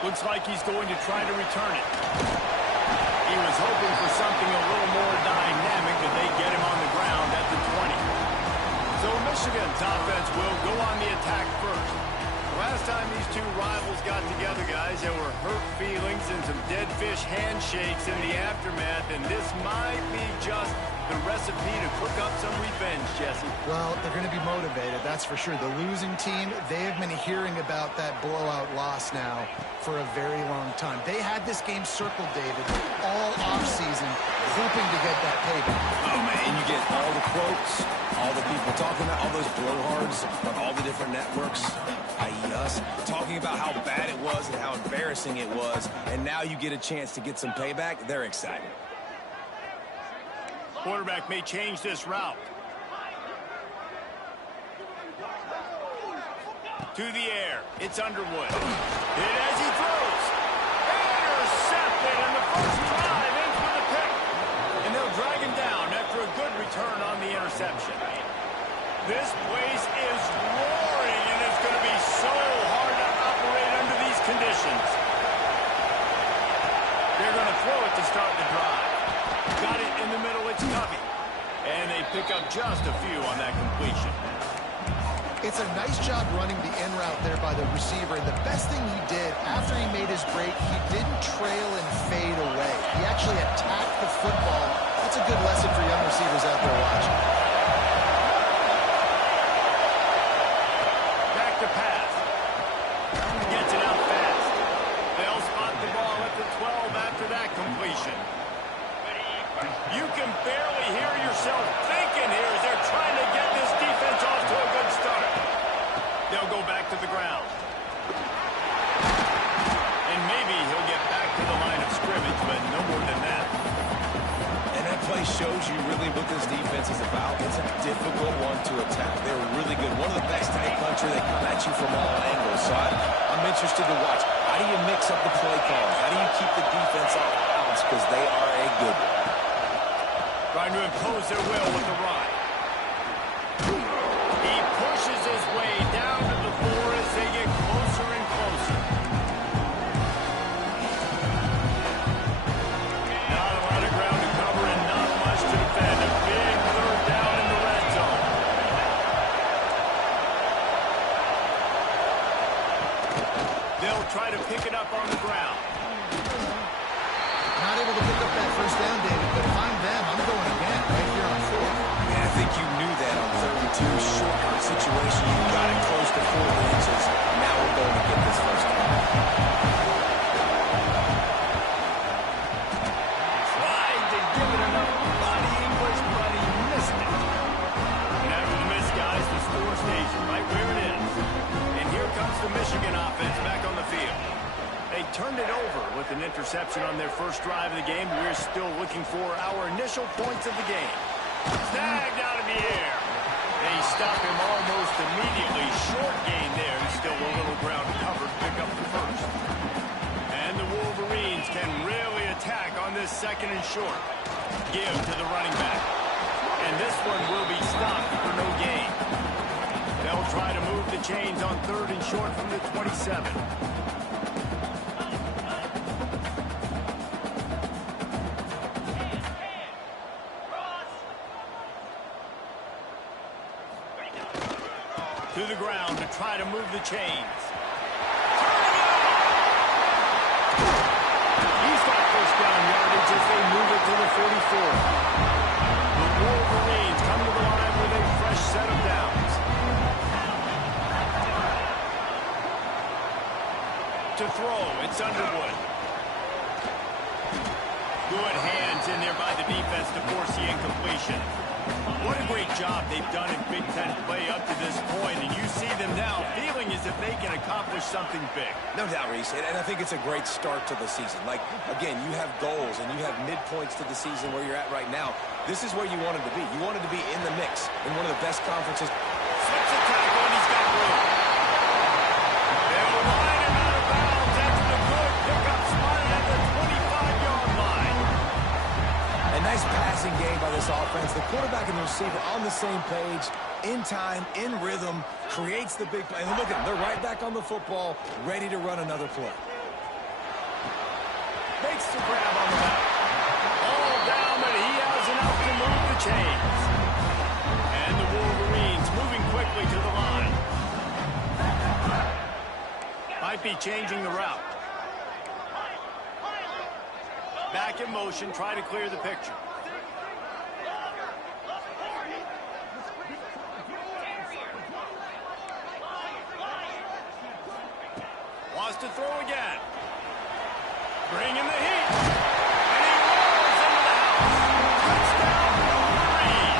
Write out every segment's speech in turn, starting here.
Looks like he's going to try to return it. He was hoping for something a little more dynamic, but they get him on the ground at the 20. So Michigan's offense will go on the attack first. Last time these two rivals got together, guys, there were hurt feelings and some dead fish handshakes in the aftermath, and this might be just the recipe to cook up some revenge, Jesse. Well, they're going to be motivated, that's for sure. The losing team, they have been hearing about that blowout loss now for a very long time. They had this game circled, David, all offseason, hoping to get that payback. Oh, man, you get all the quotes, all the people talking about all those blowhards on all the different networks, i.e. us, talking about how bad it was and how embarrassing it was, and now you get a chance to get some payback. They're excited. Quarterback may change this route. To the air. It's Underwood. Hit as he throws. Intercepted, and the first drive ends with a pick. And they'll drag him down after a good return on the interception. This place is roaring, and it's going to be so hard to operate under these conditions. They're going to throw it to start the drive. Got it in the middle, it's Covey. And they pick up just a few on that completion. It's a nice job running the in route there by the receiver, and the best thing he did after he made his break, he didn't trail and fade away. He actually attacked the football. That's a good lesson for young receivers out there watching. Back to pass. Gets it out fast. They'll spot the ball at the 12 after that completion. You can barely hear yourself thinking here as they're trying to get this defense off to a good start. They'll go back to the ground. And maybe he'll get back to the line of scrimmage, but no more than that. And that play shows you really what this defense is about. It's a difficult one to attack. They're really good. One of the best in the country. They come at you from all angles. So I'm interested to watch. How do you mix up the play calls? How do you keep the defense off balance? Because they are a good one. Trying to impose their will with the run. He pushes his way down to the floor as they get closer and closer. Not a lot of ground to cover and not much to defend. A big third down in the red zone. They'll try to pick it up on the ground. Not able to pick up that first down, David, but if I'm them, I'm going again right here on 4. Man, I think you knew that on 32. Short situation. You got it close to 4 inches. Now we're going to get this first down. Tried to give it enough body English, but he missed it. And after the miss, guys, the score stays right where it is. And here comes the Michigan offense back on the field. They turned it over with an interception on their first drive of the game. We're still looking for our initial points of the game. Snagged out of the air. They stop him almost immediately. Short gain there. Still a little ground covered. Pick up the first. And the Wolverines can really attack on this second and short. Give to the running back. And this one will be stopped for no gain. They'll try to move the chains on third and short from the 27. To the ground to try to move the chains. He's got first down yardage as they move it to the 44. The Wolverines come to the line with a fresh set of downs. To throw, it's Underwood. Good hands in there by the defense to force the incompletion. What a great job they've done in Big Ten play up to this point, and you see them now feeling as if they can accomplish something big. No doubt, Reese, and I think it's a great start to the season. Like, again, you have goals and you have midpoints to the season where you're at right now. This is where you wanted to be. You wanted to be in the mix in one of the best conferences. Slips a tackle, and he's got room. They'll line him out of bounds after the good pickup spotted at the 25-yard line. A nice passing game by this offense. The quarterback and the receiver on the same page, in time, in rhythm, creates the big play. And look at them. They're right back on the football, ready to run another play. Makes the grab on the back. All down, but he has enough to move the chains. And the Wolverines moving quickly to the line. Might be changing the route. Back in motion, try to clear the picture. Wants to throw again. Bringing the heat. And he rolls into the house. Touchdown, Wolverine.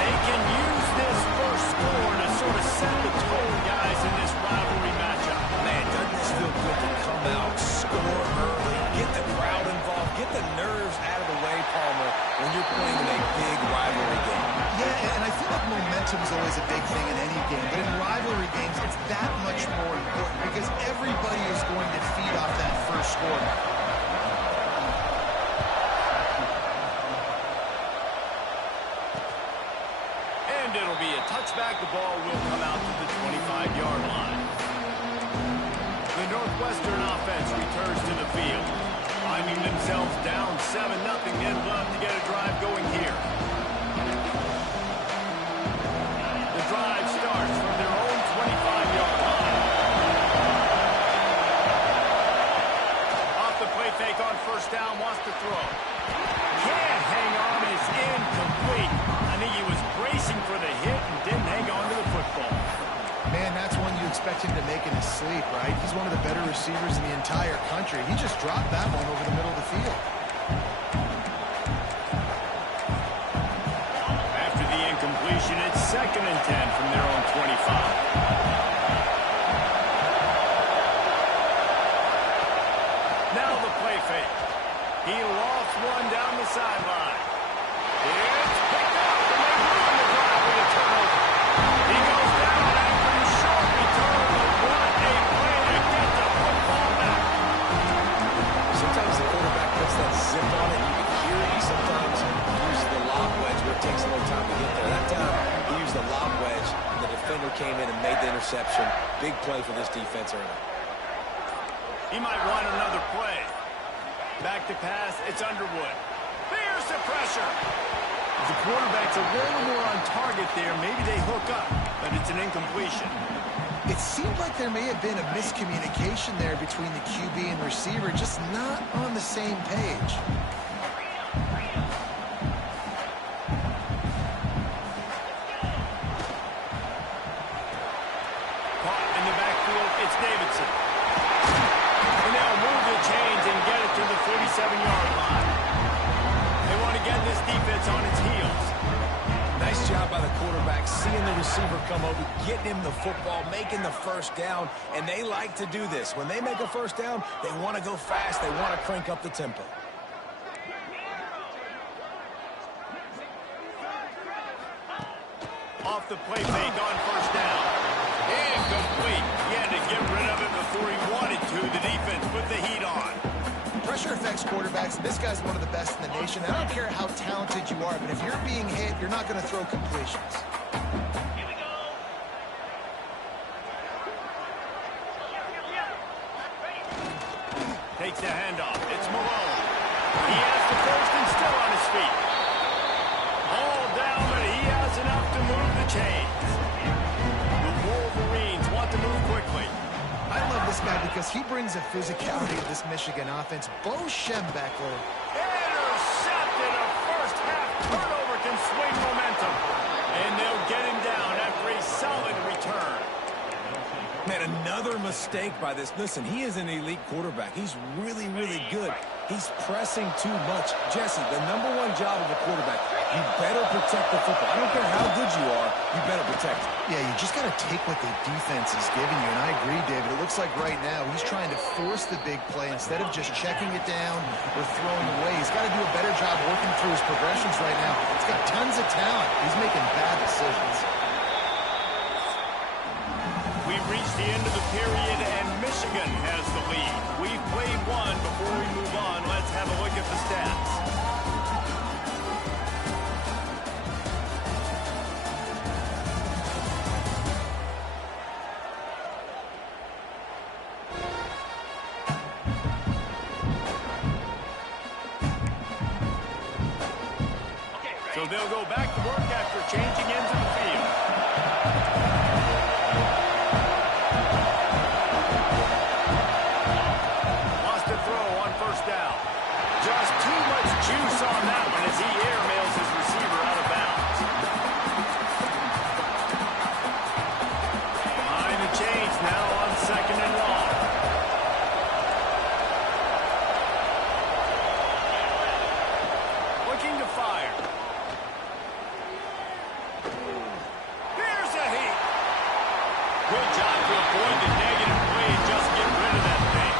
They can use this first score to sort of set the tone, guys, in this rivalry matchup. Man, doesn't this feel good to come out, score early, get the crowd involved, get the nerves out of the way, Palmer, when you're playing in a big rivalry game. Yeah, and I feel like momentum is always a big thing in any game, but in rivalry games, it's that much more important because everybody is going to feed off that first score. And it'll be a touchback. The ball will come out to the 25-yard line. The Northwestern offense returns to the field. Finding themselves down 7-0, they'd love to get a drive going here. The drive starts from their own 25-yard line. Off the play fake on first down, wants to throw. Can't hang on, is incomplete. I think he was bracing for the hit and didn't hang on to the football. Man, that's one you expect him to make in his sleep, right? He's one of the better receivers in the entire country. He just dropped that one over the middle of the field. After the incompletion, it's 2nd and 10 from their own 25. Now the play fake. He lost one down the sideline. It's picked up, and they ruin the drive with a turnover. He goes down after a short return, but what a play to get the football back. Sometimes the quarterback puts that zip on it, you can hear it. Sometimes he uses the lob wedge where it takes a little time to get there. That time, he used the lob wedge, and the defender came in and made the interception. Big play for this defense early. He might want another play. Back to pass, it's Underwood. There's the pressure. The quarterback's a little more on target there. Maybe they hook up, but it's an incompletion. It seemed like there may have been a miscommunication there between the QB and receiver, just not on the same page. Caught in the backfield, it's Davidson. And they'll move the chains and get it to the 47-yard line. They want to get this defense on its heels. Nice job by the quarterback, seeing the receiver come over, getting him the football, making the first down, and they like to do this. When they make a first down, they want to go fast, they want to crank up the tempo. Off the play fake on first down. Incomplete. He had to get rid of it before he wanted to. The defense put the heat on. Pressure affects quarterbacks, and this guy's one of the best in the nation. I don't care how talented you are, but if you're being hit, you're not going to throw completions. Takes the handoff. It's Malone. He has the first and still on his feet. All down, but he has enough to move the chains. The Wolverines want to move quickly. I love this guy because he brings a physicality to this Michigan offense. Bo Schembechler. Intercepted. A first half turnover can swing momentum. And they'll get him down after a solid return. Man, another mistake by this. Listen, he is an elite quarterback. He's really, really good. He's pressing too much. Jesse, the number one job of a quarterback, you better protect the football. I don't care how good you are, you better protect it. Yeah, you just got to take what the defense is giving you, and I agree, David. It looks like right now he's trying to force the big play instead of just checking it down or throwing away. He's got to do a better job working through his progressions right now. He's got tons of talent. He's making bad decisions. We've reached the end of the period, and Michigan has the lead. We've played one. Before we move on, let's have a look at the stats. they'll go back to work after changing into the field. Lost a throw on first down. Just too much juice on that one as he airmails his receiver out of bounds. Behind the chains now on 2nd and long. Looking to fire. Here's a heat. Good job to avoid the negative play and just get rid of that thing.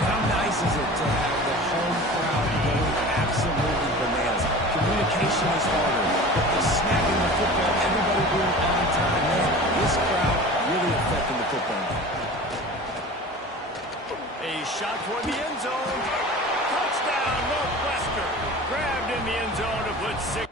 How nice is it to have the home crowd going absolutely bananas? Communication is harder, but the snapping the football, everybody being on time, man, this crowd really affecting the football game. A shot toward the end zone. Touchdown, Northwestern. Grabbed in the end zone to put 6.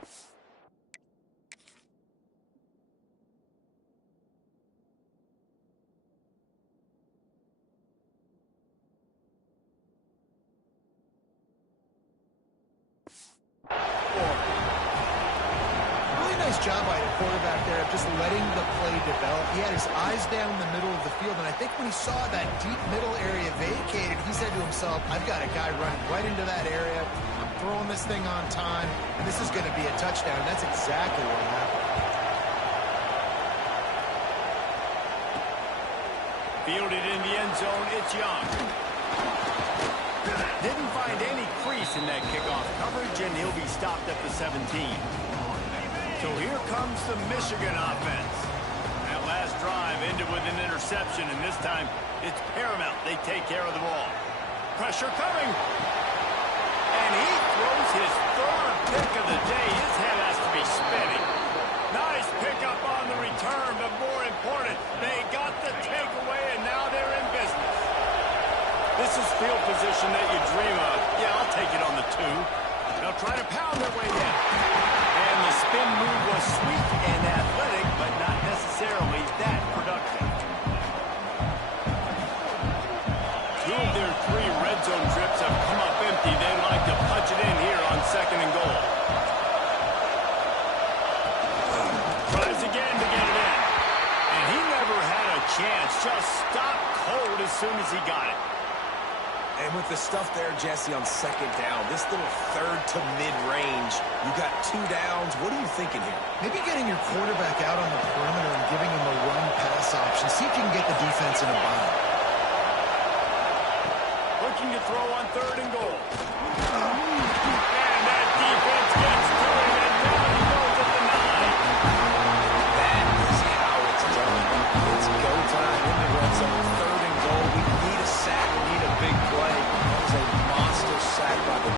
Really nice job by the quarterback there of just letting the play develop. He had his eyes down the middle of the field, and I think when he saw that deep middle area vacated, he said to himself, I've got a guy running right into that area. I'm throwing this thing on time, and this is going to be a touchdown. And that's exactly what happened. Fielded in the end zone, it's Young. Didn't find any crease in that kickoff coverage, and he'll be stopped at the 17. So here comes the Michigan offense. That last drive ended with an interception, and this time it's paramount they take care of the ball. Pressure coming. And he throws his 3rd pick of the day. His head has to be spinning. Nice pickup on the return, but more important, they got the takeaway, and now they're in business. This is field position that you dream of. Yeah, I'll take it on the 2. They'll try to pound their way in. And the spin move was sweet and athletic, but not necessarily that productive. 2 of their 3 red zone trips have come up empty. They'd like to punch it in here on 2nd and goal. Tries again to get it in. And he never had a chance. Just stopped cold as soon as he got it. And with the stuff there, Jesse, on 2nd down, this little 3rd to mid-range, you got 2 downs. What are you thinking here? Maybe getting your quarterback out on the perimeter and giving him a run-pass option. See if you can get the defense in a bind. Looking to throw on 3rd and goal. And that defense gets